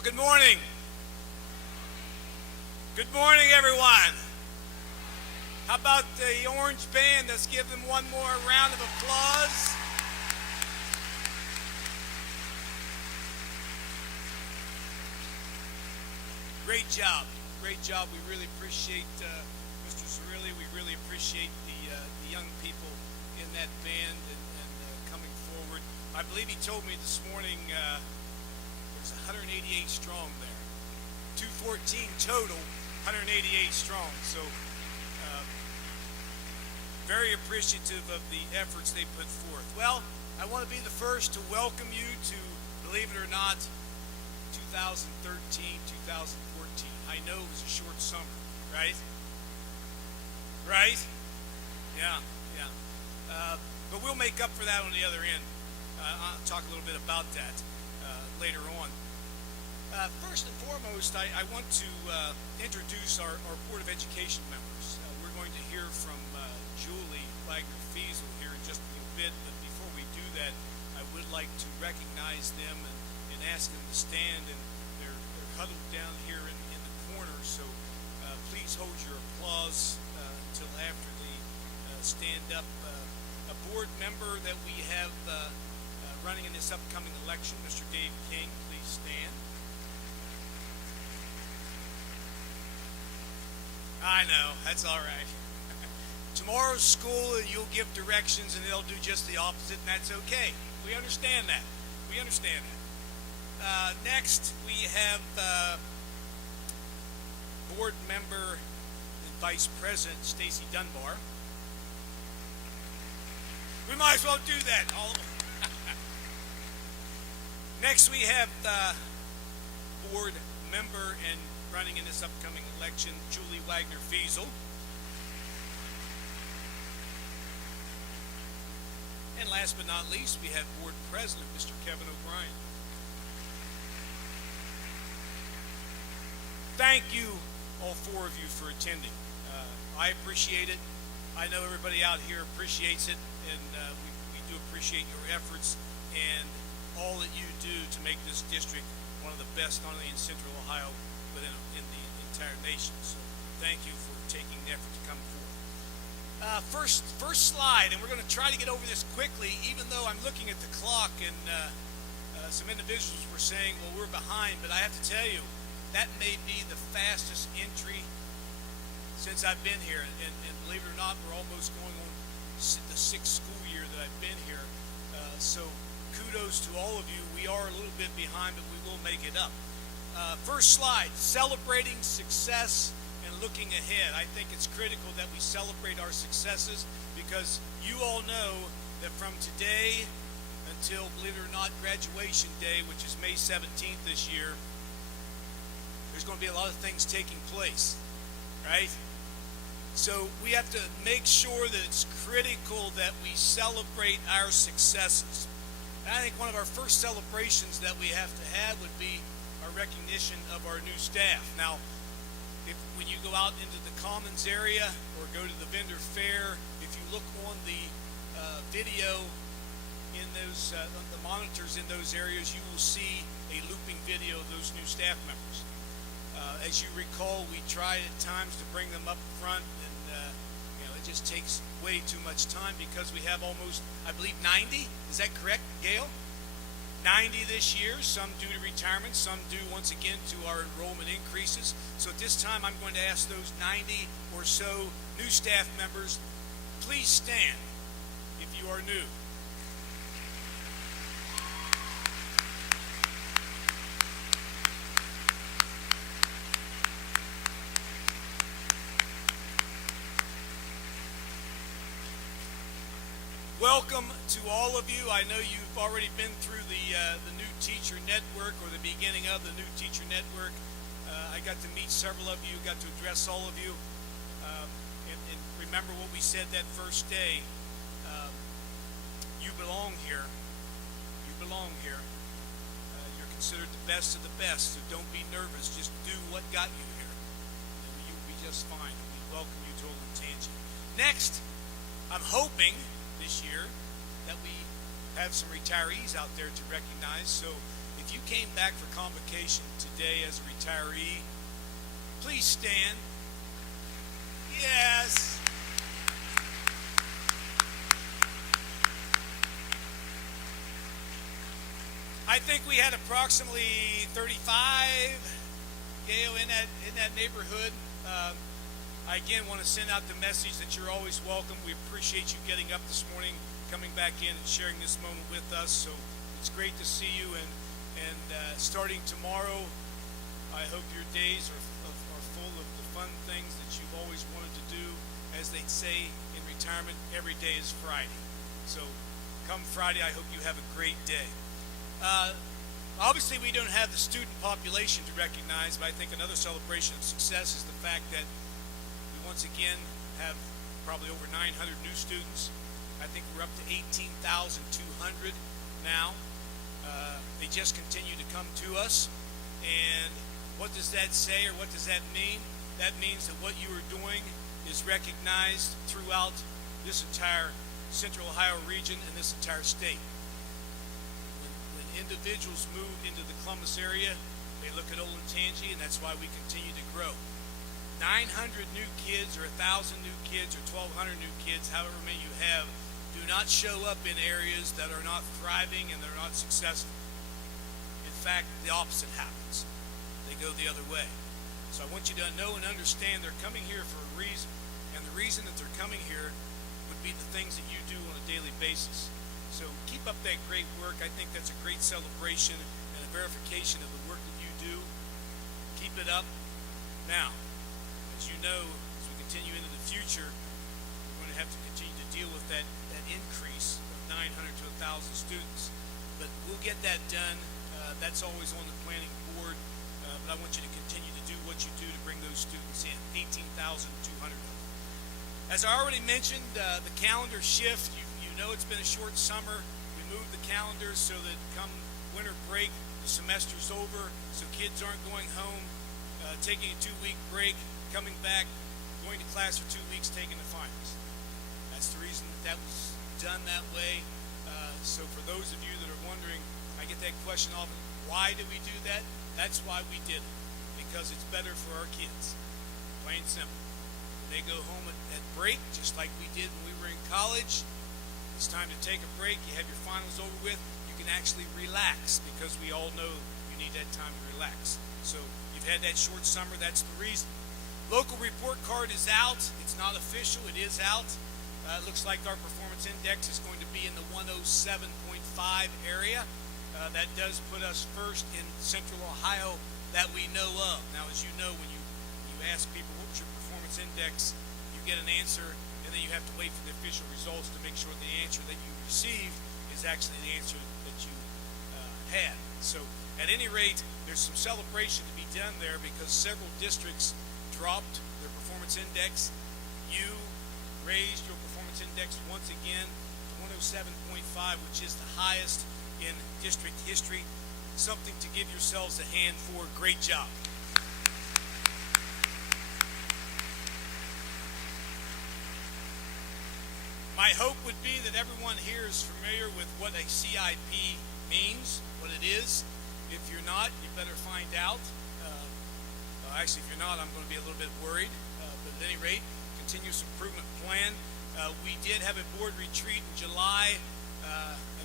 Well, good morning. Good morning, everyone. How about the Orange Band? Let's give them one more round of applause. Great job. Great job. We really appreciate Mr. Cirilli. We really appreciate the young people in that band and coming forward. I believe he told me this morning there's 188 strong there. 214 total, 188 strong. So very appreciative of the efforts they put forth. Well, I want to be the first to welcome you to, believe it or not, 2013, 2014. I know it was a short summer, right? Right? Yeah. But we'll make up for that on the other end. I'll talk a little bit about that later on. First and foremost, I want to introduce our Board of Education members. We're going to hear from Julie Wagner-Fiesel here in just a little bit, but before we do that, I would like to recognize them and ask them to stand, and they're huddled down here in the corner, so please hold your applause until after they stand up. A board member that we have running in this upcoming election, Mr. Dave King, please stand. I know, that's all right. Tomorrow's school, you'll give directions and they'll do just the opposite, and that's okay. We understand that. Next, we have board member and Vice President Stacy Dunbar. We might as well do that. Next, we have board member and running in this upcoming election, Julie Wagner-Fiesel. And last but not least, we have board president, Mr. Kevin O'Brien. Thank you, all four of you, for attending. I appreciate it. I know everybody out here appreciates it, and we do appreciate your efforts and all that you do to make this district one of the best, not only in Central Ohio, but in the entire nation. So thank you for taking the effort to come forth. First slide, and we're going to try to get over this quickly, even though I'm looking at the clock, and some individuals were saying, well, we're behind, but I have to tell you, that may be the fastest entry since I've been here, and believe it or not, we're almost going on the sixth school year that I've been here, so kudos to all of you. We are a little bit behind, but we will make it up. First slide, celebrating success and looking ahead. I think it's critical that we celebrate our successes, because you all know that from today until, believe it or not, graduation day, which is May 17th this year, there's going to be a lot of things taking place, right? So we have to make sure that it's critical that we celebrate our successes. And I think one of our first celebrations that we have to have would be our recognition of our new staff. Now, when you go out into the Commons area or go to the vendor fair, if you look on the video in those the monitors in those areas, you will see a looping video of those new staff members. As you recall, we tried at times to bring them up front, and it just takes way too much time, because we have almost, I believe, 90. Is that correct, Gail? 90 this year, some due to retirement, some due once again to our enrollment increases. So at this time, I'm going to ask those 90 or so new staff members, please stand if you are new. Welcome to all of you. I know you've already been through the new teacher network, or the beginning of the new teacher network. I got to meet several of you, got to address all of you, and remember what we said that first day. You belong here. You belong here. You're considered the best of the best, so don't be nervous. Just do what got you here, and you'll be just fine. We welcome you to Olentangy. Next, I'm hoping this year that we have some retirees out there to recognize. So if If you came back for convocation today as a retiree, please stand. Yes. I think we had approximately 35, Gail, in that neighborhood. I again want to send out the message that you're always welcome. We appreciate you getting up this morning, coming back in and sharing this moment with us. So it's great to see you. And starting tomorrow, I hope your days are full of the fun things that you've always wanted to do. As they say in retirement, every day is Friday. So come Friday, I hope you have a great day. Obviously, we don't have the student population to recognize, but I think another celebration of success is the fact that we once again have probably over 900 new students. I think we're up to 18,200 now. They just continue to come to us. And what does that say, or what does that mean? That means that what you are doing is recognized throughout this entire Central Ohio region and this entire state. When individuals move into the Columbus area, they look at Olentangy, and that's why we continue to grow. 900 new kids, or 1,000 new kids, or 1,200 new kids, however many you have, do not show up in areas that are not thriving and they're not successful. In fact, the opposite happens. They go the other way. So I want you to know and understand they're coming here for a reason. And the reason that they're coming here would be the things that you do on a daily basis. So keep up that great work. I think that's a great celebration and a verification of the work that you do. Keep it up. Now, as you know, as we continue into the future, we're going to have to continue to deal with that increase of 900 to 1,000 students. But we'll get that done. That's always on the planning board. But I want you to continue to do what you do to bring those students in. 18,200 of them. As I already mentioned, the calendar shift. You know it's been a short summer. We moved the calendar so that come winter break, the semester's over, so kids aren't going home, taking a 2-week break, coming back, going to class for 2 weeks, taking the finals. That's the reason that was done that way. So for those of you that are wondering, I get that question often, why did we do that? That's why we did it, because it's better for our kids, plain simple. When they go home at break, just like we did when we were in college, it's time to take a break. You have your finals over with. You can actually relax, because we all know you need that time to relax. So you've had that short summer. That's the reason. Local report card is out. It's not official. It is out. It looks like our performance index is going to be in the 107.5 area. That does put us first in Central Ohio that we know of. Now, as you know, when you ask people what was your performance index, you get an answer, and then you have to wait for the official results to make sure the answer that you received is actually the answer that you had. So, at any rate, there's some celebration to be done there because several districts dropped their performance index. You raised your performance index once again to 107.5, which is the highest in district history. Something to give yourselves a hand for. Great job. My hope would be that everyone here is familiar with what a CIP means, what it is. If you're not, you better find out. Actually, if you're not, I'm going to be a little bit worried. But at any rate, continuous improvement plan. We did have a board retreat in July.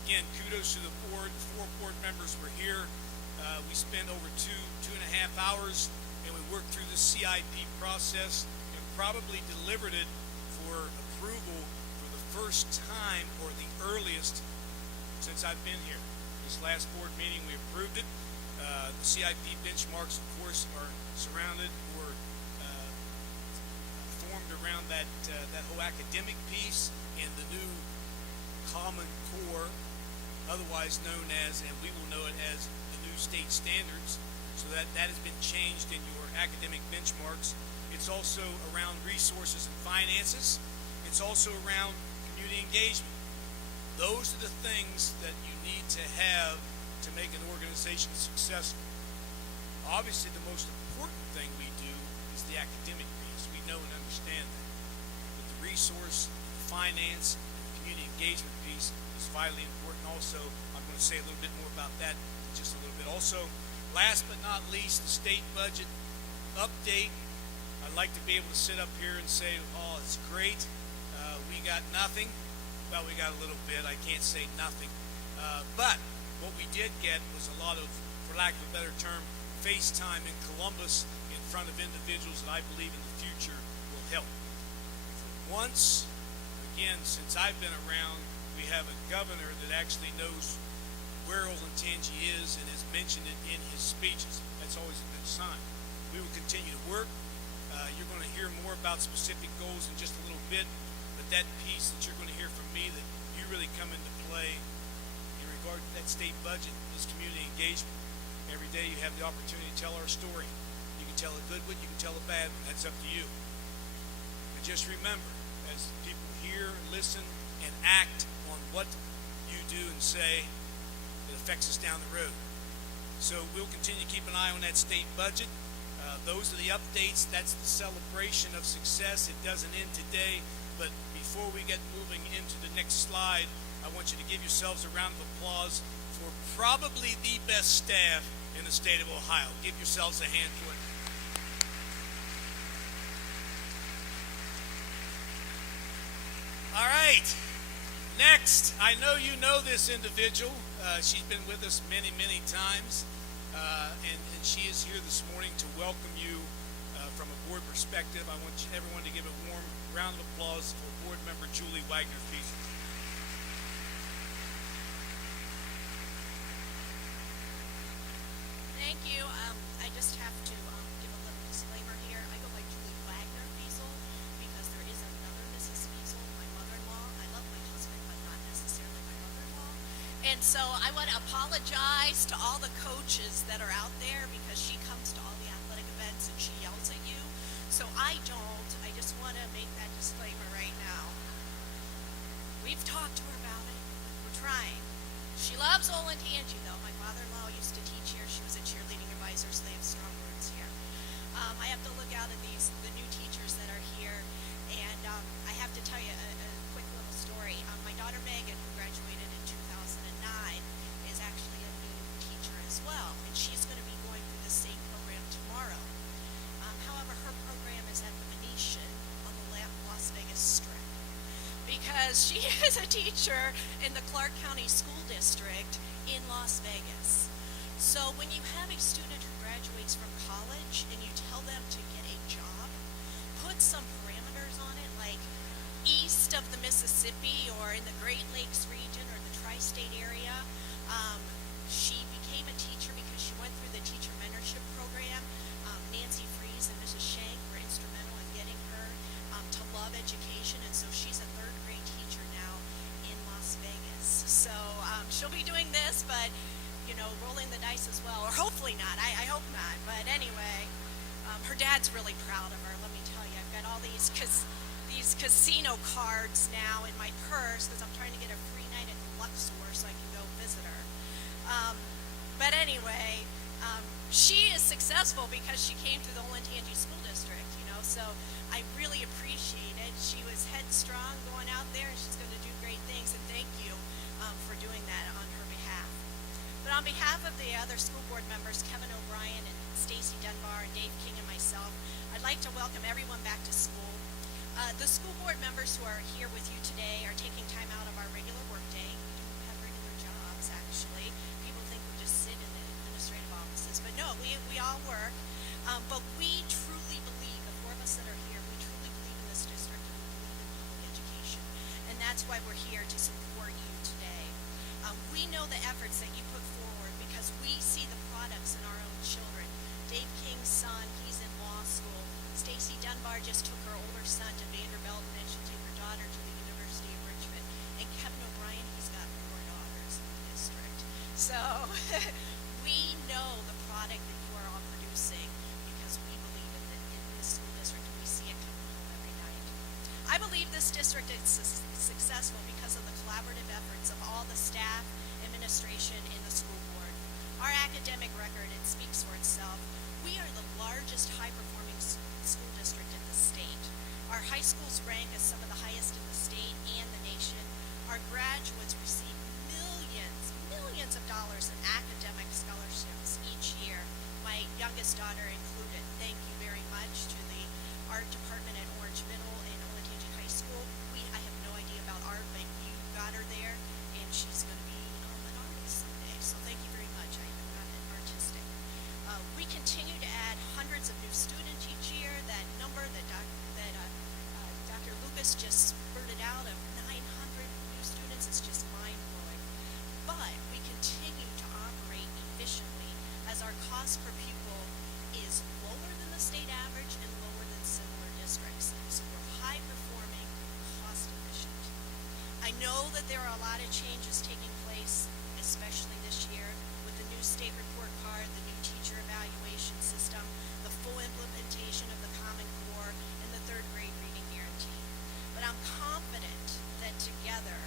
Again, kudos to the board. 4 board members were here. We spent over two and a half hours, and we worked through the CIP process and probably delivered it for approval for the first time, or the earliest since I've been here. This last board meeting, we approved it. The CIP benchmarks, of course, are surrounded or formed around that whole academic piece and the new Common Core, otherwise known as, and we will know it as, the new state standards. So that has been changed in your academic benchmarks. It's also around resources and finances. It's also around community engagement. Those are the things that you need to have to make an organization successful. Obviously, the most important thing we do is the academic piece. We know and understand that. But the resource, the finance, and the community engagement piece is vitally important also. I'm going to say a little bit more about that in just a little bit. Also, last but not least, the state budget update. I'd like to be able to sit up here and say, oh, it's great. We got nothing. Well, we got a little bit. I can't say nothing. But what we did get was a lot of, for lack of a better term, face time in Columbus in front of individuals that I believe in the future will help. For once, again, since I've been around, we have a governor that actually knows where Olentangy is and has mentioned it in his speeches. That's always a good sign. We will continue to work. You're going to hear more about specific goals in just a little bit, but that piece that you're going to hear from me that you really come into play in regard to that state budget is community engagement. Every day you have the opportunity to tell our story. You can tell a good one, you can tell a bad one. That's up to you. But just remember, as people hear, listen, and act on what you do and say, it affects us down the road. So we'll continue to keep an eye on that state budget. Those are the updates. That's the celebration of success. It doesn't end today, but before we get moving into the next slide, I want you to give yourselves a round of applause for probably the best staff in the state of Ohio. Give yourselves a hand for it. All right. Next, I know you know this individual. She's been with us many, many times. And she is here this morning to welcome you from a board perspective. I want everyone to give a warm round of applause for board member Julie Wagner-Fiesel. Thank you. I just have to give a little disclaimer here. I go by Julie Wagner-Fiesel because there is another Mrs. Fiesel, my mother-in-law. I love my husband, but not necessarily my mother-in-law. And so I want to apologize to all the coaches that are out there because she comes to all the athletic events and she yells at you. So I don't. I just want to make that disclaimer right now. We've talked to her about it. We're trying. She loves Olentangy, though. My father-in-law used to teach here. She was a cheerleading advisor, so they have strong roots here. I have to look out at the new teachers that are here, and I have to tell you a quick little story. My daughter Megan, who graduated in 2009, is actually a new teacher as well, and she's going to be going through the same program tomorrow. However, her program is at the Venetian on the Las Vegas Strip, because she is a teacher in the Clark County School District in Las Vegas. So when you have a student who graduates from college and you tell them to get a job, put some parameters on it, like east of the Mississippi or in the Great Lakes region or the tri-state area. She became a teacher because she went through the teacher mentorship program. Nancy Fries and Mrs. Shank were instrumental in getting her to love education, and so she's a third grade teacher now in Las Vegas. So she'll be doing this, but rolling the dice as well, or hopefully not. I hope not. But anyway, her dad's really proud of her. Let me tell you, I've got all these casino cards now in my purse because I'm trying to get a free night at the Luxor so I can go visit her. But anyway, she is successful because she came to the Olentangy School District, so I really appreciate it. She was headstrong going out there, and she's going to do great things, and thank you for doing that on her behalf. But on behalf of the other school board members, Kevin O'Brien and Stacy Dunbar and Dave King and myself, I'd like to welcome everyone back to school. The school board members who are here with you today are taking time out of our regular workday. We do have regular jobs, actually. People think we just sit in the administrative offices, but no, we all work. But we truly believe, the four of us that are here, we truly believe in this district and we believe in public education. And that's why we're here to support you today. We know the efforts that you put forward because we see the products in our own children. Dave King's son, he's in law school. Stacy Dunbar just took her older son to Vanderbilt, and then she'll take her daughter to the University of Richmond. And Kevin O'Brien, he's got 4 daughters in the district. So we know the product that you are all producing because we believe in this school district and we see it coming home every night. I believe this district is successful because of the collaborative efforts of all the staff, administration, and the school board. Our academic record, it speaks for itself. We are the largest high-performing school district in the state. Our high schools rank as some of the highest in the state and the nation. Our graduates receive millions of dollars in academic scholarships each year, my youngest daughter included. Thank you very much to the art department at Orange Middle and Olentangy High School. I have no idea about art, but you got her there, and she's going to be an artist someday. So thank you very much. I am not an artistic. We continue to add hundreds of new students each year. That number that Dr. Lucas just spurted out of 900 new students is just mind-blowing. But we continue to operate efficiently as our cost per pupil is lower than the state average and lower than similar districts. So we're high performing, cost efficient. I know that there are a lot of changes taking place, especially this year, with the new state report card, the new teacher evaluation system, the full implementation of the Common Core, and the third grade reading guarantee. But I'm confident that together,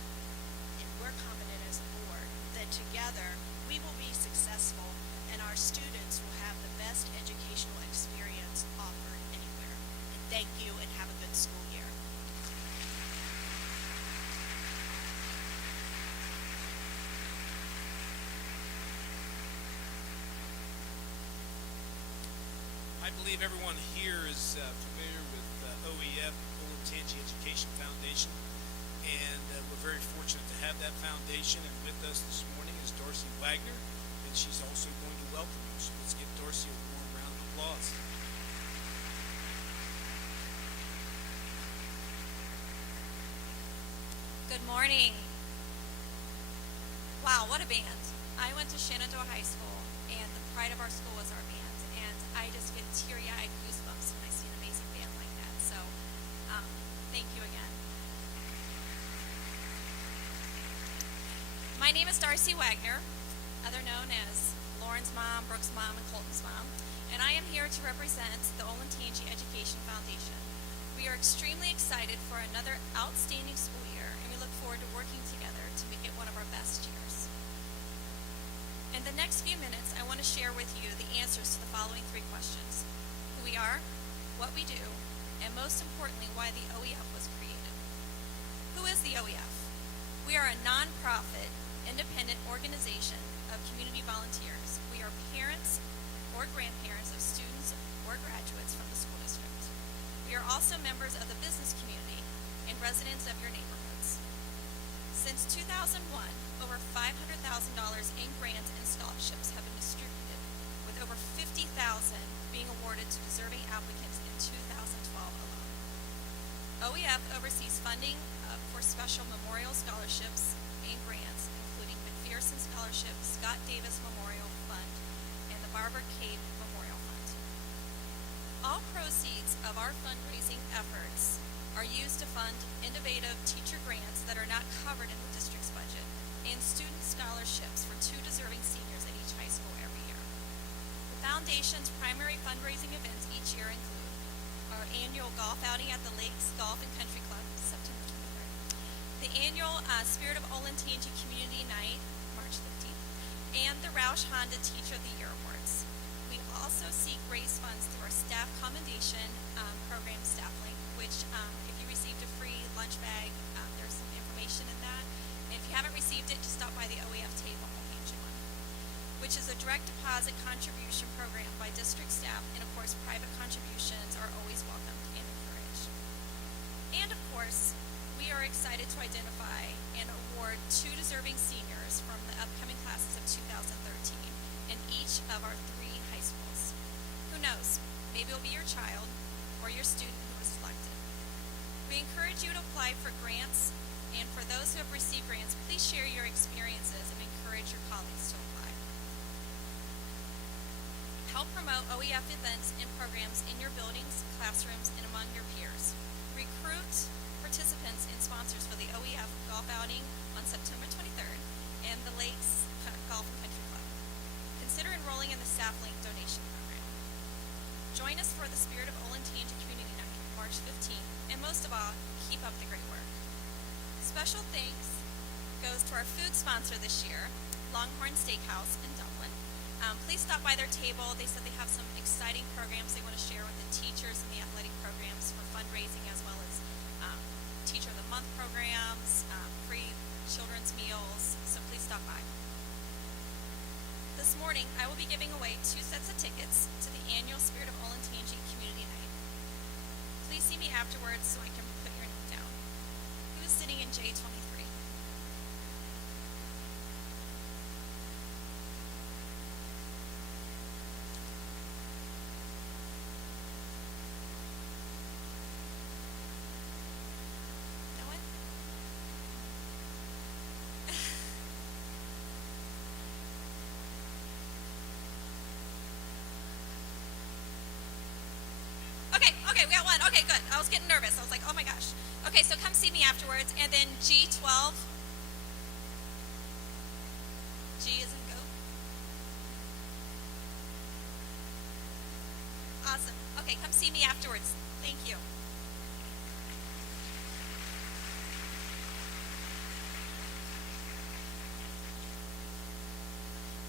and we're confident as a board, that together we will be successful and our students will have the best educational experience offered anywhere. And thank you, and have a good school year. I believe everyone here is familiar with OEF, Olentangy Education Foundation, and we're very fortunate to have that foundation. And with us this morning is Darcy Wagner, and she's also going to welcome you. So let's give Darcy a warm round of applause. Good morning. Wow, what a band. I went to Shenandoah High School, and the pride of our school was our band. And I just get teary-eyed goosebumps when I see an amazing band like that. So, thank you again. My name is Darcy Wagner, other known as Lauren's mom, Brooke's mom, and Colton's mom, and I am here to represent the Olentangy Education Foundation. We are extremely excited for another outstanding school year, and we look forward to working together to make it one of our best years. In the next few minutes, I want to share with you the answers to the following 3 questions: who we are, what we do, and most importantly, why the OEF was created. Who is the OEF? We are a non-profit, independent organization of community volunteers. We are parents or grandparents of students or graduates from the school district. We are also members of the business community and residents of your neighborhoods. Since 2001, over $500,000 in grants and scholarships have been distributed, with over $50,000 being awarded to deserving applicants in 2012 alone. OEF oversees funding for special memorial scholarships and grants, including McPherson Scholarship, Scott Davis Memorial Fund, and the Barbara Cave Memorial Fund. All proceeds of our fundraising efforts are used to fund innovative teacher grants that are not covered in the district's budget, and student scholarships for 2 deserving seniors at each high school every year. The Foundation's primary fundraising events each year include our annual golf outing at the Lakes Golf and Country Club, September 23rd, the annual Spirit of Olentangy Community Night, March 15th, and the Roush Honda Teacher of the Year Awards. We also seek raise funds through our staff commendation program, Staff Link, which if you received a free lunch bag, there's some information in that. And if you haven't received it, just stop by the OEF table and we'll hand you one. Which is a direct deposit contribution program by district staff, and of course private contributions are always welcomed and encouraged. And of course, we are excited to identify and award 2 deserving seniors from the upcoming classes of 2013 in each of our 3 high schools. Who knows, maybe it'll be your child or your student who was selected. We encourage you to apply for grants, and for those who have received grants, please share your experiences and encourage your colleagues to apply. Help promote OEF events and programs in your buildings, classrooms, and among your peers. Recruit participants and sponsors for the OEF golf outing on September 23rd and the Lakes Golf and Country Club. Consider enrolling in the Staff Link donation program. Join us for the Spirit of Olentangy Community Night, March 15th, and most of all, keep up the great work. Special thanks goes to our food sponsor this year, Longhorn Steakhouse in Dublin. Please stop by their table. They said they have some exciting programs they want to share with the teachers and the athletic programs for fundraising, as well as Teacher of the Month programs, free children's meals, so please stop by. This morning, I will be giving away 2 sets of tickets to the annual Spirit of Olentangy Community Night. Please see me afterwards so I can put your name down. Who is sitting in J23? No one? Okay, we got one. Okay, good. I was getting nervous. I was like, oh my gosh. Okay, so come see me afterwards. And then G12. G is in goat. Awesome. Okay, come see me afterwards. Thank you.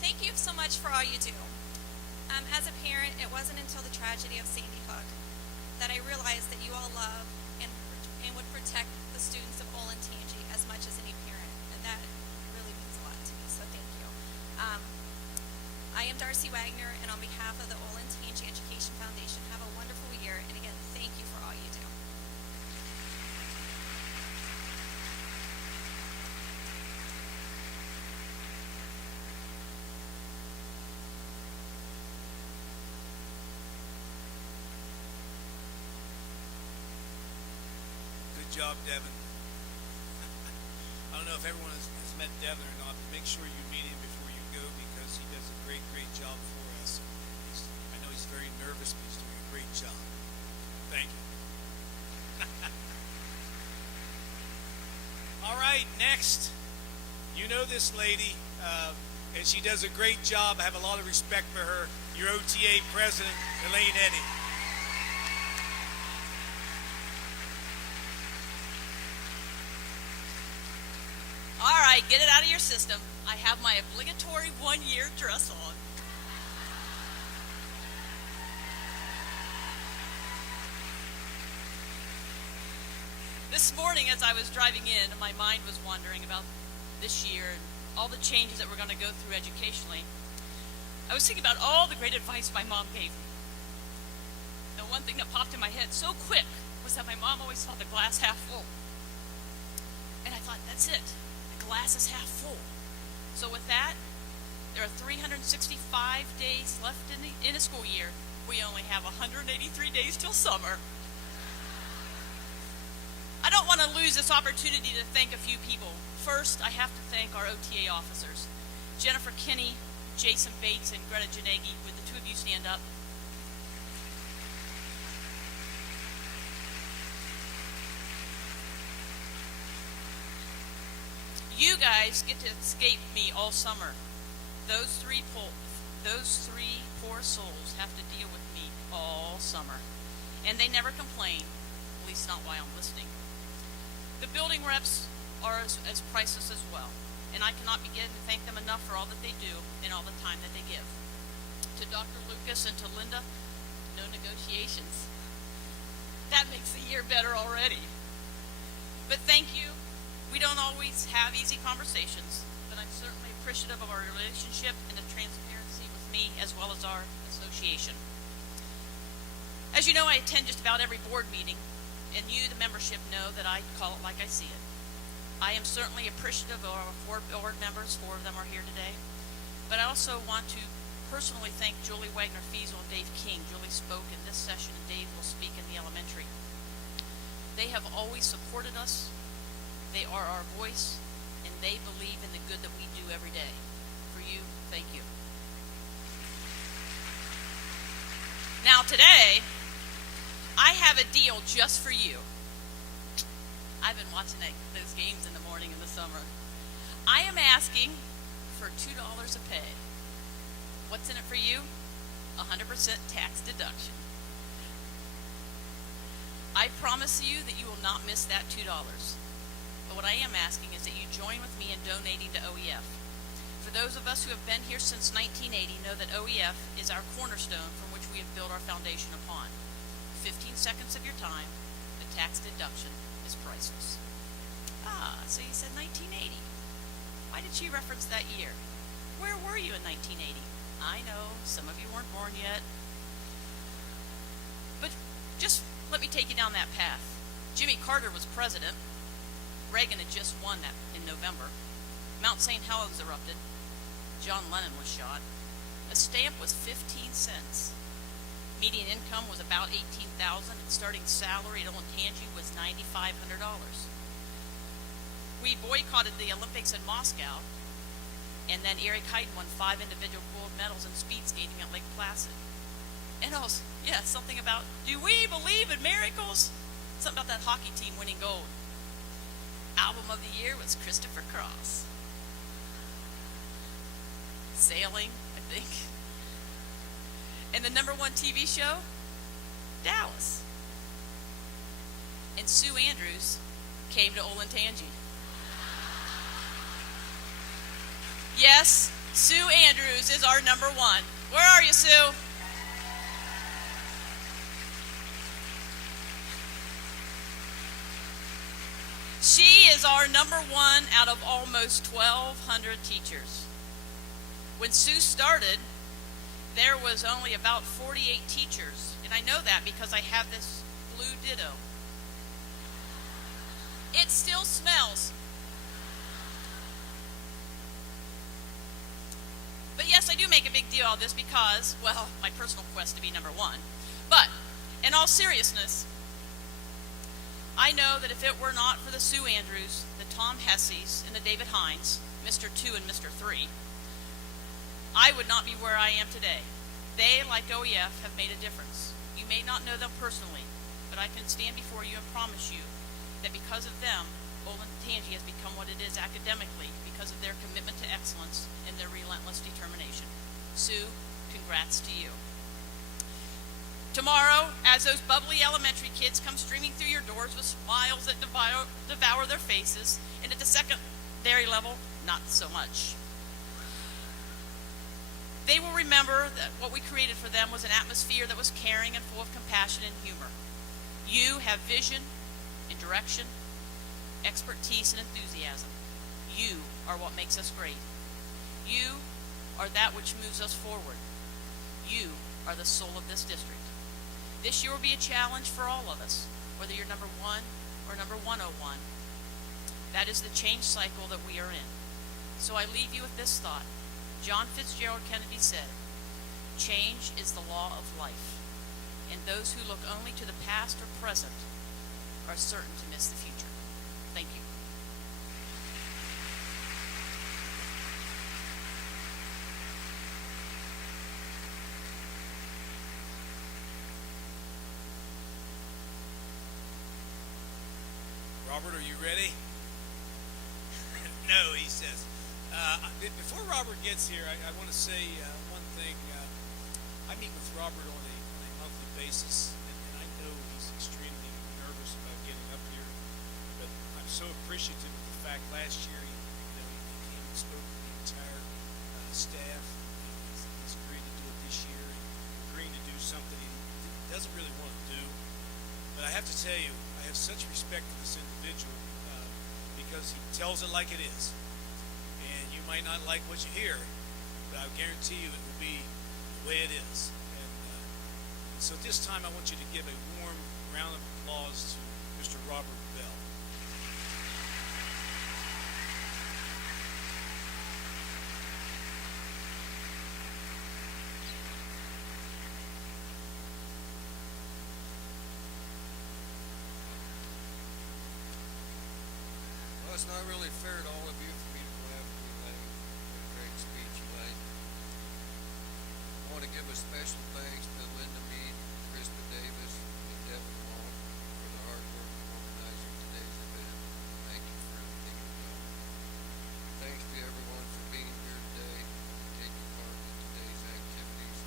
Thank you so much for all you do. As a parent, it wasn't until the tragedy of Sandy Hook that I realized that you all love and would protect the students of Olentangy as much as any parent, and that really means a lot to me, so thank you. I am Darcy Wagner, and on behalf of the Olentangy Education Foundation, have a wonderful year, and again, thank you for all you do. Good job, Devin. I don't know if everyone has met Devin or not, but make sure you meet him before you go because he does a great job for us. I know he's very nervous, but he's doing a great job. Thank you. All right, next. You know this lady, and she does a great job. I have a lot of respect for her. Your OTA president, Elaine Eddy. All right, get it out of your system. I have my obligatory 1-year dress on. This morning as I was driving in, my mind was wandering about this year and all the changes that we're going to go through educationally. I was thinking about all the great advice my mom gave me. And one thing that popped in my head so quick was that my mom always saw the glass half full. And I thought, that's it. Glass is half full. So with that, there are 365 days left in a school year. We only have 183 days till summer. I don't want to lose this opportunity to thank a few people. First, I have to thank our OTA officers. Jennifer Kinney, Jason Bates, and Greta Janegi. Would the two of you stand up? You guys get to escape me all summer. Those three poor souls have to deal with me all summer. And they never complain, at least not while I'm listening. The building reps are as priceless as well. And I cannot begin to thank them enough for all that they do and all the time that they give. To Dr. Lucas and to Linda, no negotiations. That makes the year better already. But thank you. We don't always have easy conversations, but I'm certainly appreciative of our relationship and the transparency with me as well as our association. As you know, I attend just about every board meeting, and you, the membership, know that I call it like I see it. I am certainly appreciative of our 4 board members, 4 of them are here today, but I also want to personally thank Julie Wagner-Fiesel and Dave King. Julie spoke in this session, and Dave will speak in the elementary. They have always supported us. They are our voice, and they believe in the good that we do every day. For you, thank you. Now today, I have a deal just for you. I've been watching those games in the morning in the summer. I am asking for $2 a pay. What's in it for you? 100% tax deduction. I promise you that you will not miss that $2. But what I am asking is that you join with me in donating to OEF. For those of us who have been here since 1980 know that OEF is our cornerstone from which we have built our foundation upon. 15 seconds of your time, the tax deduction is priceless. Ah, so you said 1980. Why did she reference that year? Where were you in 1980? I know, some of you weren't born yet. But just let me take you down that path. Jimmy Carter was president. Reagan had just won that in November. Mount St. Helens erupted. John Lennon was shot. A stamp was 15 cents. Median income was about $18,000, and starting salary at Olentangy was $9,500. We boycotted the Olympics in Moscow, and then Eric Heiden won 5 individual gold medals in speed skating at Lake Placid. And also, yeah, something about, do we believe in miracles? Something about that hockey team winning gold. Album of the year was Christopher Cross. Sailing, I think. And the #1 TV show, Dallas. And Sue Andrews came to Olentangy. Yes, Sue Andrews is our #1. Where are you, Sue? She is our #1 out of almost 1,200 teachers. When Sue started, there was only about 48 teachers, and I know that because I have this blue ditto. It still smells. But yes, I do make a big deal out of this because, well, my personal quest to be #1. But, in all seriousness, I know that if it were not for the Sue Andrews, the Tom Hesseys, and the David Hines, Mr. 2 and Mr. 3, I would not be where I am today. They, like OEF, have made a difference. You may not know them personally, but I can stand before you and promise you that because of them, Olentangy has become what it is academically because of their commitment to excellence and their relentless determination. Sue, congrats to you. Tomorrow, as those bubbly elementary kids come streaming through your doors with smiles that devour their faces, and at the secondary level, not so much. They will remember that what we created for them was an atmosphere that was caring and full of compassion and humor. You have vision and direction, expertise and enthusiasm. You are what makes us great. You are that which moves us forward. You are the soul of this district. This year will be a challenge for all of us, whether you're #1 or #101. That is the change cycle that we are in. So I leave you with this thought. John Fitzgerald Kennedy said, "Change is the law of life, and those who look only to the past or present are certain to miss the future." Thank you. Robert, are you ready? No, he says. Before Robert gets here, I want to say one thing. I meet with Robert on a monthly basis, and I know he's extremely nervous about getting up here. But I'm so appreciative of the fact last year he came and spoke to the entire staff. He's agreed to do it this year, and agreeing to do something he doesn't really want to do. But I have to tell you, I have such respect for this individual because he tells it like it is. And you might not like what you hear, but I guarantee you it will be the way it is. And so at this time, I want you to give a warm round of applause to Mr. Robert Bell. Well, it's not really fair to all of you for me to go after you, Lane. What a great speech, Lane. I want to give a special thanks to Linda Mead, Krista Davis, and Devin Long for the hard work of organizing today's event. Thank you for everything you've done. Thanks to everyone for being here today and taking part in today's activities.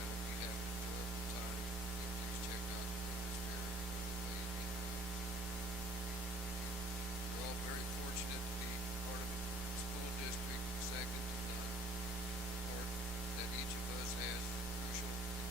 I hope you have an enjoyable time, and please check out the Brothers Fair on the way in. We're all very fortunate to be part of a school district second to none. The part that each of us has is crucial in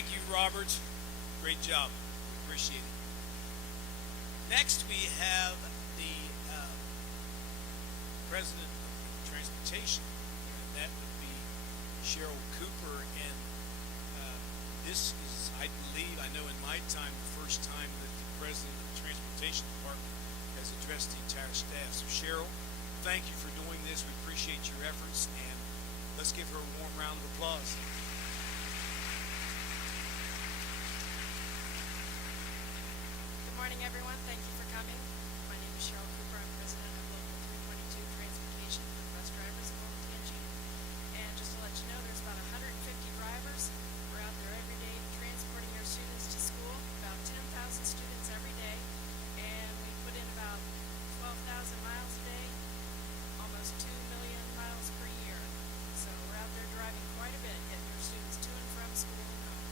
Thank you, Robert. Great job. We appreciate it. Next, we have the president of transportation, and that would be Cheryl Cooper. And this is, I believe, I know in my time, the first time that the president of the transportation department has addressed the entire staff. So Cheryl, thank you for doing this. We appreciate your efforts, and let's give her a warm round of applause. Good morning, everyone. Thank you for coming. My name is Cheryl Cooper. I'm president of Local 322 Transportation for the bus drivers of Olentangy. And just to let you know, there's about 150 drivers. We're out there every day transporting our students to school, about 10,000 students every day. And we put in about 12,000 miles a day, almost 2 million miles per year. So we're out there driving quite a bit, getting your students to and from school and home.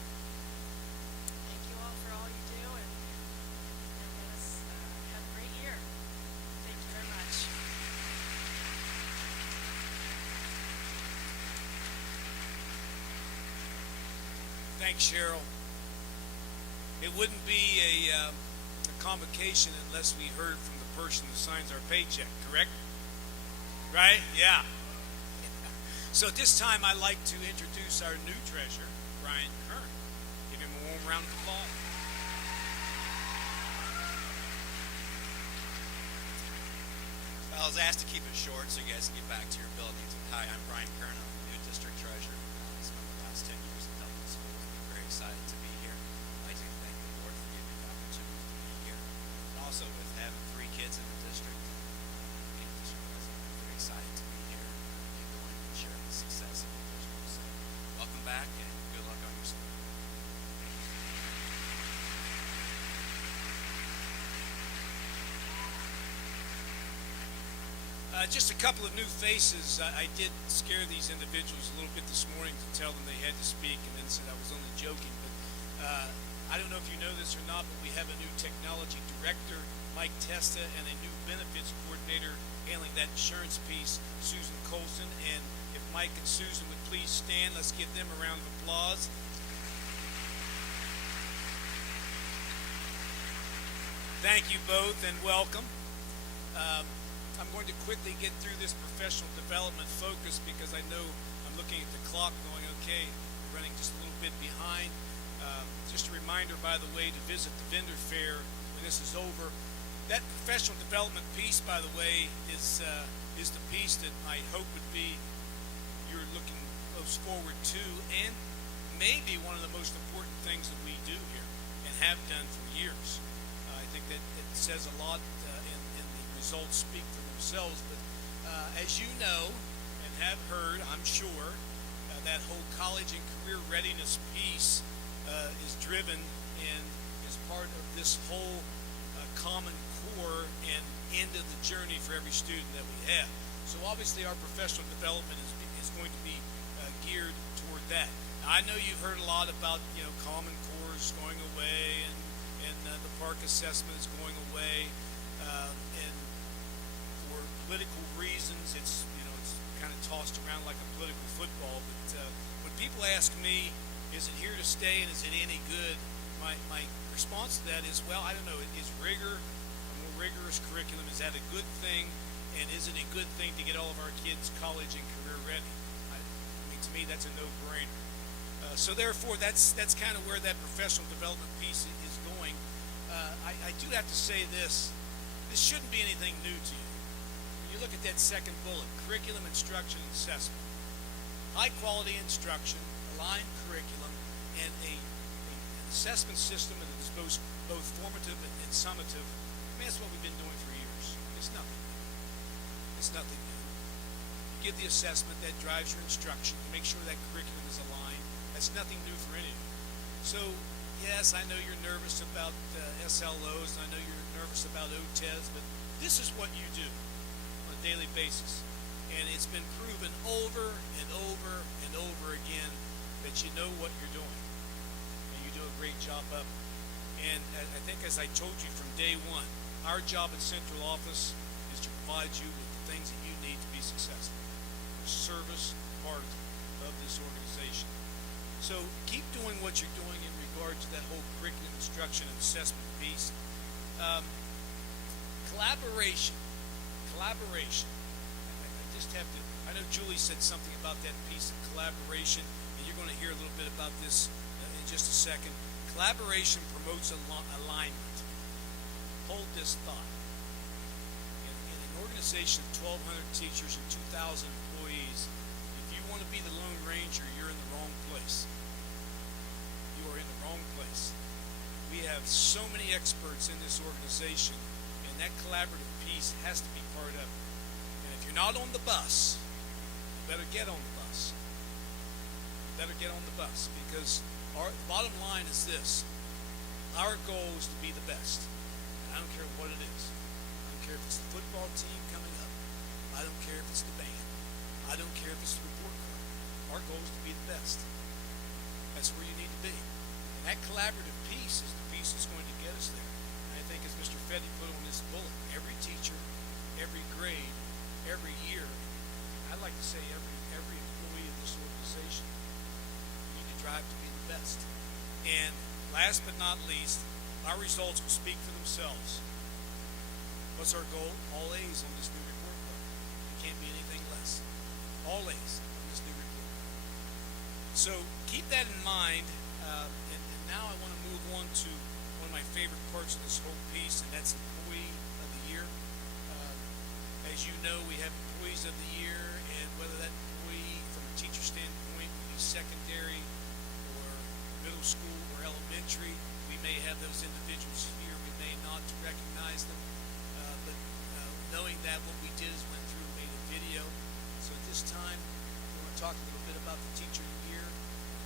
Thank you all for all you do, and let us have a great year. Thank you very much. Thanks, Cheryl. It wouldn't be a convocation unless we heard from the person who signs our paycheck, correct? Right? Yeah. So at this time, I'd like to introduce our new treasurer, Brian Kern. Give him a warm round of applause. Well, I was asked to keep it short so you guys can get back to your buildings. Hi, I'm Brian Kern. I'm the new district treasurer. I spent the last 10 years in Dublin schools. I'm very excited to be here. I'd like to thank the board for giving me the opportunity to be here. And also, with having 3 kids in the district, being district president, I'm very excited to be here and get going and share the success of the district. So, welcome back and good luck on your school. Just a couple of new faces. I did scare these individuals a little bit this morning to tell them they had to speak, and then said I was only joking. But I don't know if you know this or not, but we have a new technology director, Mike Testa, and a new benefits coordinator handling that insurance piece, Susan Colson. And if Mike and Susan would please stand, let's give them a round of applause. Thank you both, and welcome. I'm going to quickly get through this professional development focus because I know I'm looking at the clock going, okay, we're running just a little bit behind. Just a reminder, by the way, to visit the vendor fair when this is over. That professional development piece, by the way, is the piece that I hope would be you're looking most forward to, and maybe one of the most important things that we do here and have done for years. I think that it says a lot, and the results speak for themselves. But as you know and have heard, I'm sure, that whole college and career readiness piece is driven and is part of this whole common core and end of the journey for every student that we have. So obviously our professional development is going to be geared toward that. Now, I know you've heard a lot about common cores going away and the park assessment is going away, and for political reasons, it's kind of tossed around like a political football. But when people ask me, is it here to stay and is it any good? My response to that is, well, I don't know. Is rigor, a more rigorous curriculum, is that a good thing? And is it a good thing to get all of our kids college and career ready? I mean, to me, that's a no-brainer. So therefore, that's kind of where that professional development piece is going. I do have to say this shouldn't be anything new to you. When you look at that second bullet, curriculum, instruction, and assessment, high quality instruction, aligned curriculum, and an assessment system that is both formative and summative. I mean, that's what we've been doing for years. It's nothing new. It's nothing new. You give the assessment that drives your instruction, you make sure that curriculum is aligned. That's nothing new for any of you. So yes, I know you're nervous about SLOs, and I know you're nervous about OTES, but this is what you do on a daily basis. And it's been proven over and over and over again that you know what you're doing. And you do a great job of it. And I think, as I told you from day one, our job at central office is to provide you with the things that you need to be successful. The service part of this organization. So keep doing what you're doing in regard to that whole curriculum instruction and assessment piece. Um, collaboration. I just have to. I know Julie said something about that piece of collaboration, and you're going to hear a little bit about this in just a second. Collaboration promotes alignment. Hold this thought. In an organization of 1,200 teachers and 2,000 employees, if you want to be the Lone Ranger, you're in the wrong place. You are in the wrong place. We have so many experts in this organization, and that collaborative piece has to be part of it. And if you're not on the bus, you better get on the bus. You better get on the bus, because our bottom line is this. Our goal is to be the best. And I don't care what it is. I don't care if it's the football team coming up. I don't care if it's the band. I don't care if it's the report card. Our goal is to be the best. That's where you need to be. And that collaborative piece is the piece that's going to get us there. And I think, as Mr. Fetty put on this bullet, every teacher, every grade, every year, I'd like to say every employee of this organization, you need to drive to be the best. And last but not least, our results will speak for themselves. What's our goal? All A's on this new report card. It can't be anything less. All A's on this new report card. So keep that in mind. And now I want to move on to one of my favorite parts of this whole piece, and that's Employee of the Year. As you know, we have Employees of the Year, and whether that employee from a teacher standpoint would be secondary or middle school or elementary, we may have those individuals here, we may not to recognize them, but knowing that, what we did is went through and made a video. So at this time, we want to talk a little bit about the Teacher of the Year,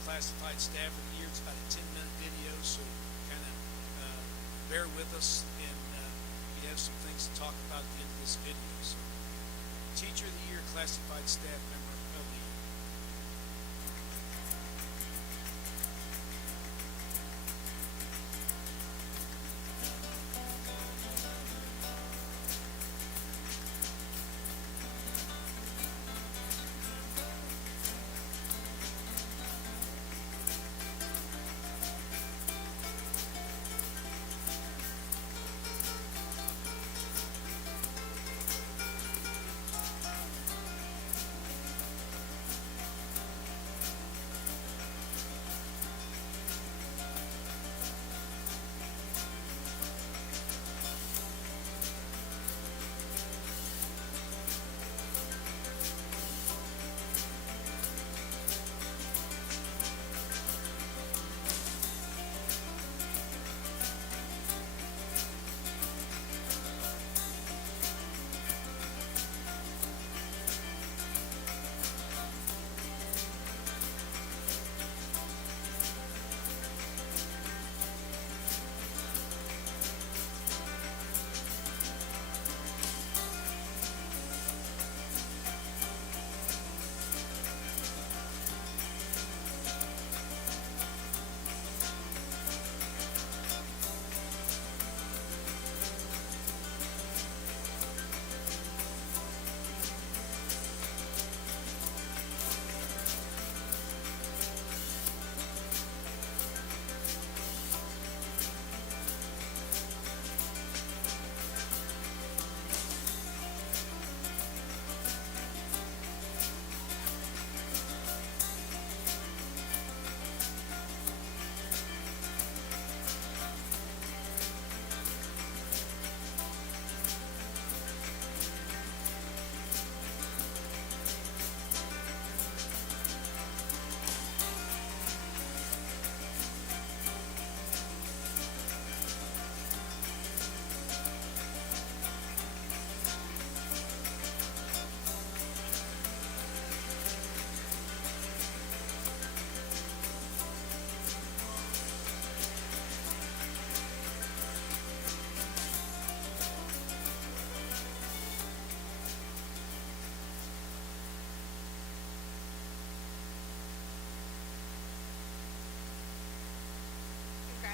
Classified Staff of the Year. It's about a 10-minute video, so kind of bear with us, and we have some things to talk about at the end of this video. So, Teacher of the Year, Classified Staff Member of the Year.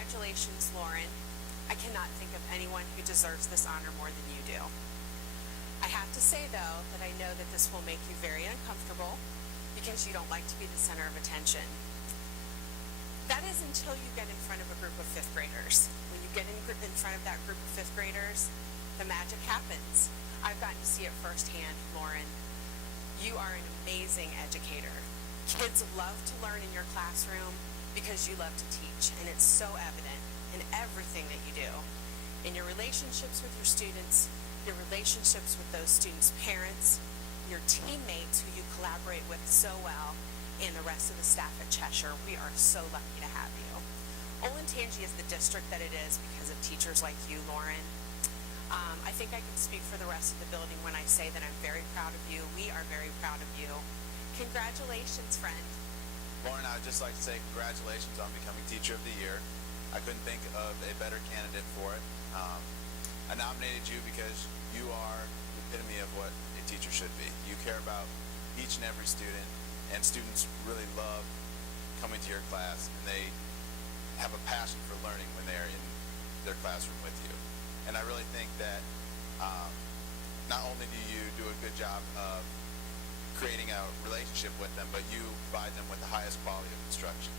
Congratulations, Lauren. I cannot think of anyone who deserves this honor more than you do. I have to say, though, that I know that this will make you very uncomfortable because you don't like to be the center of attention. That is until you get in front of a group of fifth graders. When you get in front of that group of fifth graders, the magic happens. I've gotten to see it firsthand, Lauren. You are an amazing educator. Kids love to learn in your classroom because you love to teach, and it's so evident in everything that you do. In your relationships with your students, your relationships with those students' parents, your teammates who you collaborate with so well, and the rest of the staff at Cheshire. We are so lucky to have you. Olentangy is the district that it is because of teachers like you, Lauren. I think I can speak for the rest of the building when I say that I'm very proud of you. We are very proud of you. Congratulations, friend. Lauren, I would just like to say congratulations on becoming Teacher of the Year. I couldn't think of a better candidate for it. I nominated you because you are the epitome of what a teacher should be. You care about each and every student, and students really love coming to your class, and they have a passion for learning when they're in their classroom with you. And I really think that not only do you do a good job of creating a relationship with them, but you provide them with the highest quality of instruction.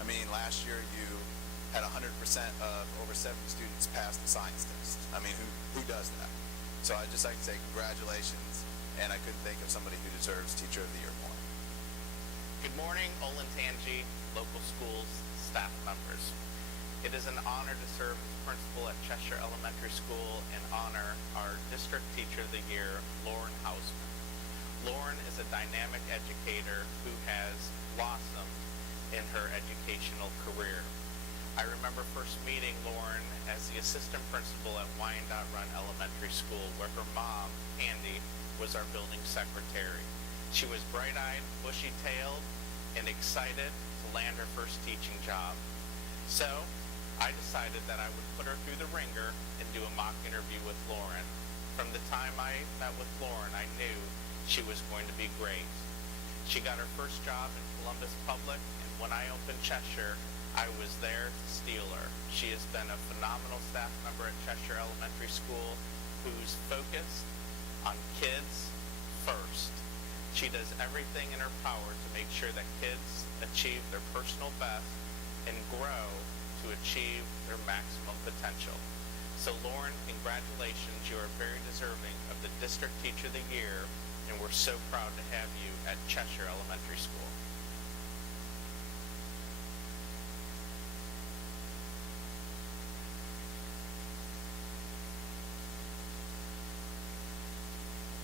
I mean, last year you had 100% of over 70 students pass the science test. I mean, who does that? So I'd just like to say congratulations, and I couldn't think of somebody who deserves Teacher of the Year more. Good morning, Olentangy, local schools, staff members. It is an honor to serve as principal at Cheshire Elementary School and honor our District Teacher of the Year, Lauren Hausman. Lauren is a dynamic educator who has blossomed in her educational career. I remember first meeting Lauren as the assistant principal at Wyandotte Run Elementary School, where her mom, Andy, was our building secretary. She was bright-eyed, bushy-tailed, and excited to land her first teaching job. So I decided that I would put her through the ringer and do a mock interview with Lauren. From the time I met with Lauren, I knew she was going to be great. She got her first job in Columbus Public, and when I opened Cheshire, I was there to steal her. She has been a phenomenal staff member at Cheshire Elementary School who's focused on kids first. She does everything in her power to make sure that kids achieve their personal best and grow to achieve their maximum potential. So Lauren, congratulations. You are very deserving of the District Teacher of the Year, and we're so proud to have you at Cheshire Elementary School.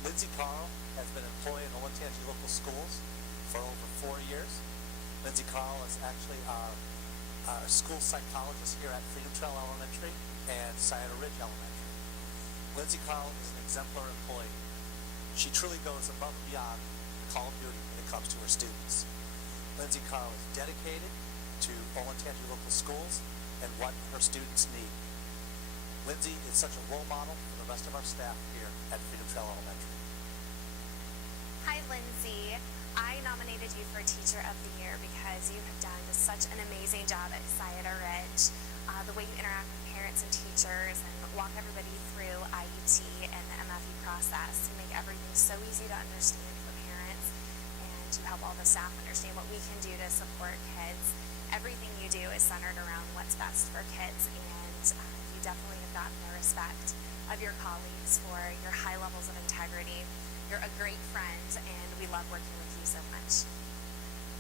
Lindsay Carl has been employed in Olentangy local schools for over 4 years. Lindsay Carl is actually our school psychologist here at Freedom Trail Elementary and Scioto Ridge Elementary. Lindsay Carl is an exemplar employee. She truly goes above and beyond the call of duty when it comes to her students. Lindsay Carl is dedicated to Olentangy local schools and what her students need. Lindsay is such a role model for the rest of our staff here at Freedom Trail Elementary. Hi, Lindsay. I nominated you for Teacher of the Year because you have done just such an amazing job at Scioto Ridge. The way you interact with parents and teachers and walk everybody through IET and the MFE process to make everything so easy to understand for parents, and you help all the staff understand what we can do to support kids. Everything you do is centered around what's best for kids, and you definitely have gotten the respect of your colleagues for your high levels of integrity. You're a great friend, and we love working with you so much.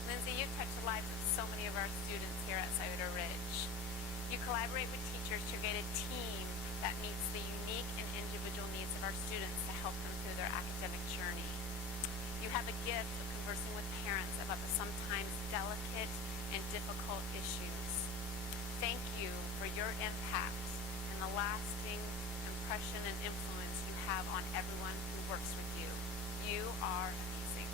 Lindsay, you've touched the lives of so many of our students here at Scioto Ridge. You collaborate with teachers to create a team that meets the unique and individual needs of our students to help them through their academic journey. You have a gift of conversing with parents about the sometimes delicate and difficult issues. Thank you for your impact and the lasting impression and influence you have on everyone who works with you. You are amazing.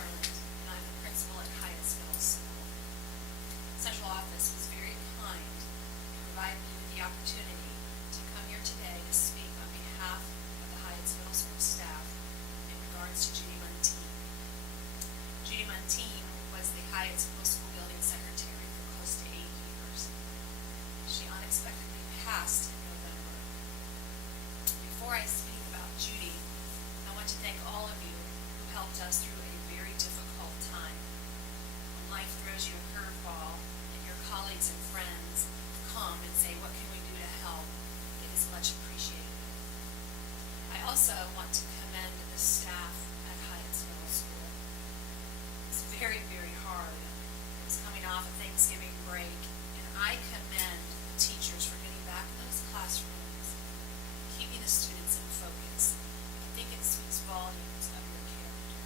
Harland, and I'm the principal at Highest Middle School. Central Office was very kind and provided me with the opportunity to come here today to speak on behalf of the Highest Middle School staff in regards to Judy Muntean. Judy Muntean was the Highest Middle School building secretary for close to 8 years. She unexpectedly passed in November. Before I speak about Judy, I want to thank all of you who helped us through a very difficult time. When life throws you a curveball and your colleagues and friends come and say, what can we do to help? It is much appreciated. I also want to commend the staff at Hyatt's Middle School. It's very, very hard. It was coming off a Thanksgiving break, and I commend the teachers for getting back in those classrooms, keeping the students in focus. I think it speaks volumes of your character.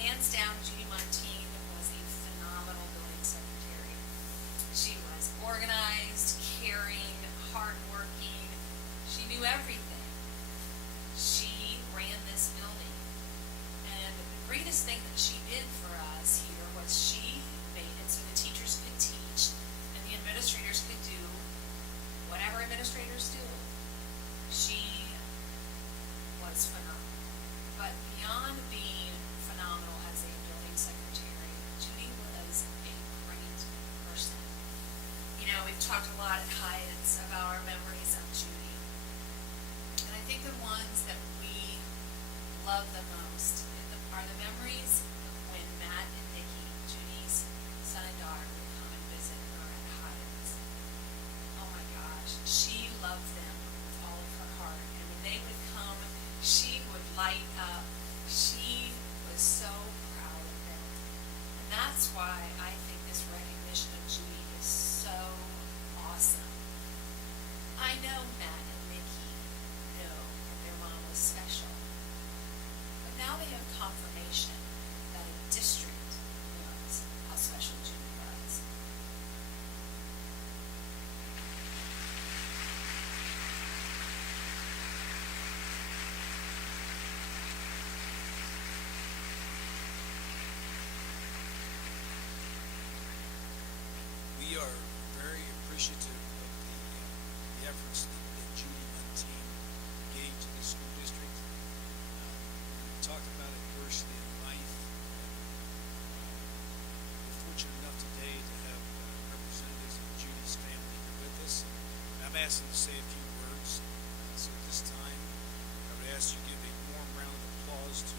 Hands down, Judy Muntean was a phenomenal building secretary. She was organized, caring, hardworking. She knew everything. She ran this building. And the greatest thing that she did for us here was she made it so the teachers could teach and the administrators could do whatever administrators do. She was phenomenal. But beyond being phenomenal as a building secretary, Judy was a great person. You know, we've talked a lot at Hyatt's about our memories of Judy. And I think the ones that we love the most are the memories of when Matt and Nikki, Judy's son and daughter, would come and visit her at Hyatt's. Oh my gosh, she loved them with all of her heart. And when they would come, she would light up. She was so proud of them. And that's why I think this recognition of Judy is so awesome. I know Matt and Nikki know that their mom was special. But now they have confirmation that a district knows how special Judy was. We are very appreciative of the efforts that Judy Muntean gave to the school district. We talked about adversity in life. We're fortunate enough today to have representatives of Judy's family here with us. And I've asked them to say a few words. So at this time, I would ask you to give a warm round of applause to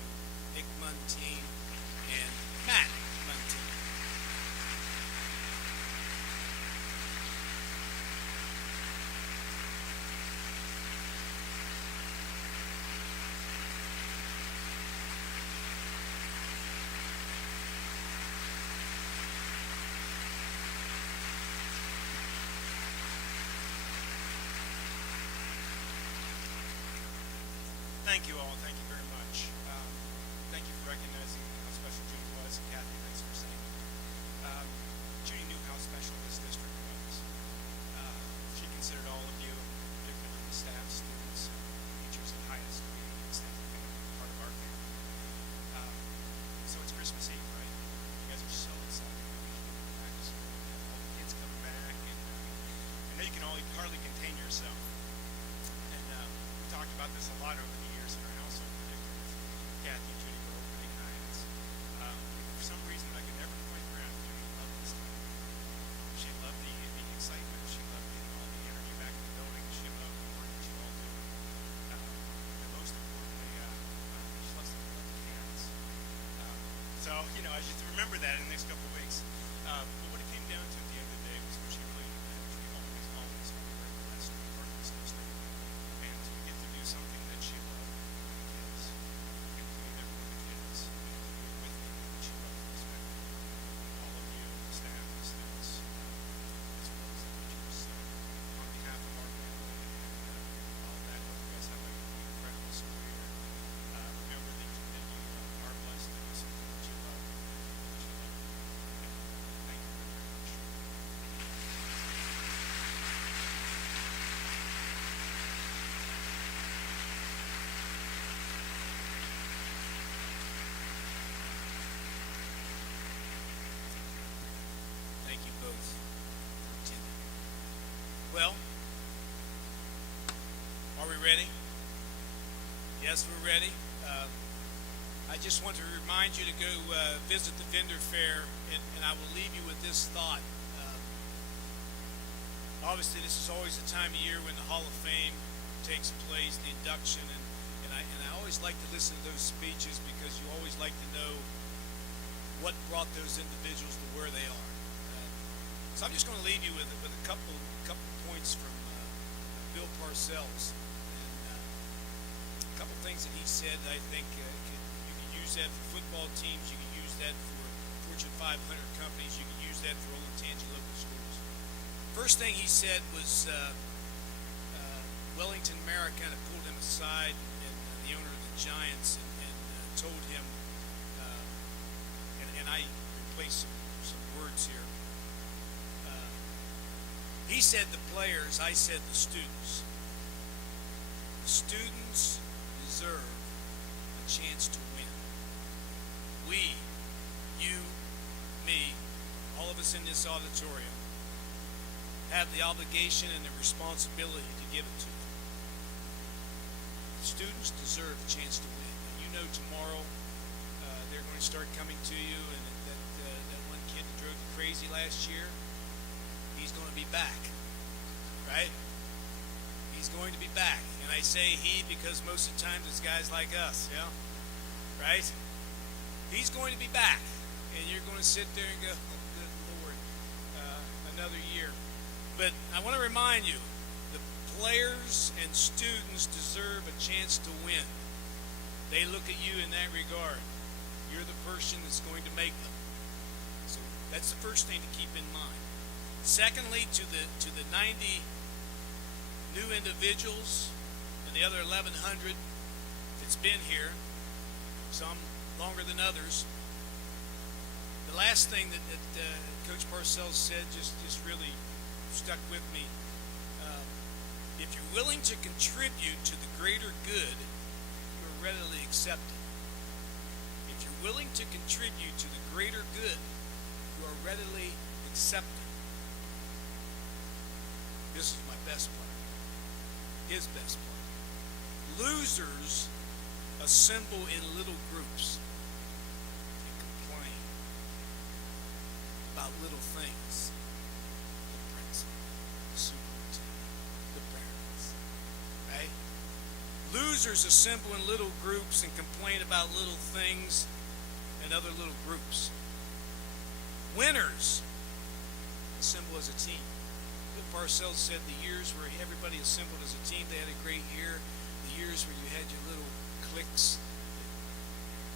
Nick Muntean and Matt Muntean. Thank you all. Thank you very much. Thank you for recognizing how special Judy was. And Kathy, thanks for saying that. Judy knew how special this district was. She considered all of you, particularly the staff, students, and teachers at Highest, to be an extended family, part of our family. So it's Christmas Eve, right? You guys are so excited to be back to school. You have all the kids coming back, and I know you can hardly contain yourself. And we talked about this a lot over the years in our household, particularly with Kathy and Judy were opening nights. For some reason, I could never quite grasp Judy loved this time. She loved the excitement. She loved getting all the energy back in the building. She loved the work that you all do. And most importantly, she loves to love cats. So, you know, I just remember that in the next couple of weeks. But what it came down to at the end of the day was what she really, she always felt very blessed to be part of this district and to get to do something that she loved with the kids, get to be there for the kids, and to be with me, that she loved and respected all of you, the staff, the students, as well as the teachers. So, on behalf of our family and all of that, hope you guys have an incredible school year. Remember that you are blessed to do something that you love. Thank you very much. ready? Yes, we're ready. I just want to remind you to go visit the vendor fair, and I will leave you with this thought. Obviously, this is always the time of year when the Hall of Fame takes place, the induction, and I always like to listen to those speeches because you always like to know what brought those individuals to where they are. So I'm just going to leave you with a couple points from Bill Parcells, and a couple things that he said that I think you can use that for football teams, you can use that for Fortune 500 companies, you can use that for Olentangy local schools. First thing he said was Wellington Mara kind of pulled him aside, and the owner of the Giants, and told him, and I replaced some words here. He said the players, I said the students. The students deserve a chance to win. We, you, me, all of us in this auditorium, have the obligation and the responsibility to give it to them. The students deserve a chance to win. And you know tomorrow they're going to start coming to you, and that one kid that drove you crazy last year, he's going to be back, right? He's going to be back. And I say he because most of the time it's guys like us, yeah? Right? He's going to be back. And you're going to sit there and go, oh, good Lord, another year. But I want to remind you, the players and students deserve a chance to win. They look at you in that regard. You're the person that's going to make them. So that's the first thing to keep in mind. Secondly, to the 90 new individuals and the other 1,100 that's been here, some longer than others. The last thing that Coach Parcells said just really stuck with me. If you're willing to contribute to the greater good, you are readily accepted. If you're willing to contribute to the greater good, you are readily accepted. This is my best part. His best part. Losers assemble in little groups and complain about little things. The principal, the superintendent, the parents, right? Losers assemble in little groups and complain about little things and other little groups. Winners assemble as a team. Bill Parcells said the years where everybody assembled as a team, they had a great year. The years where you had your little cliques,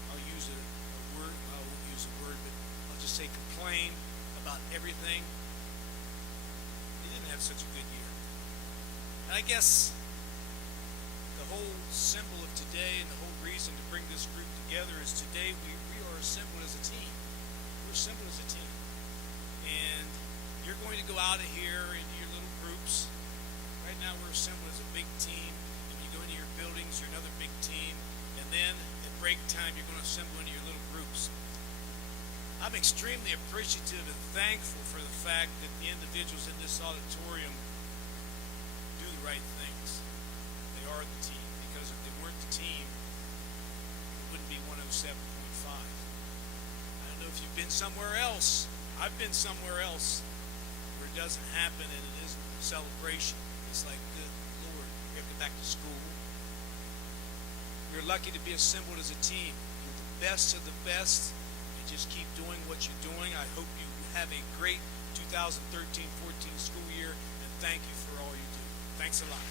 I'll use a word, I won't use a word, but I'll just say complain about everything. They didn't have such a good year. And I guess the whole symbol of today and the whole reason to bring this group together is today we are assembled as a team. We're assembled as a team. And you're going to go out of here into your little groups. Right now we're assembled as a big team. And when you go into your buildings, you're another big team. And then at break time, you're going to assemble into your little groups. I'm extremely appreciative and thankful for the fact that the individuals in this auditorium do the right things. They are the team. Because if they weren't the team, it wouldn't be 107.5. I don't know if you've been somewhere else. I've been somewhere else where it doesn't happen and it isn't a celebration. It's like, good Lord, we have to go back to school. You're lucky to be assembled as a team. You're the best of the best, and just keep doing what you're doing. I hope you have a great 2013-14 school year, and thank you for all you do. Thanks a lot.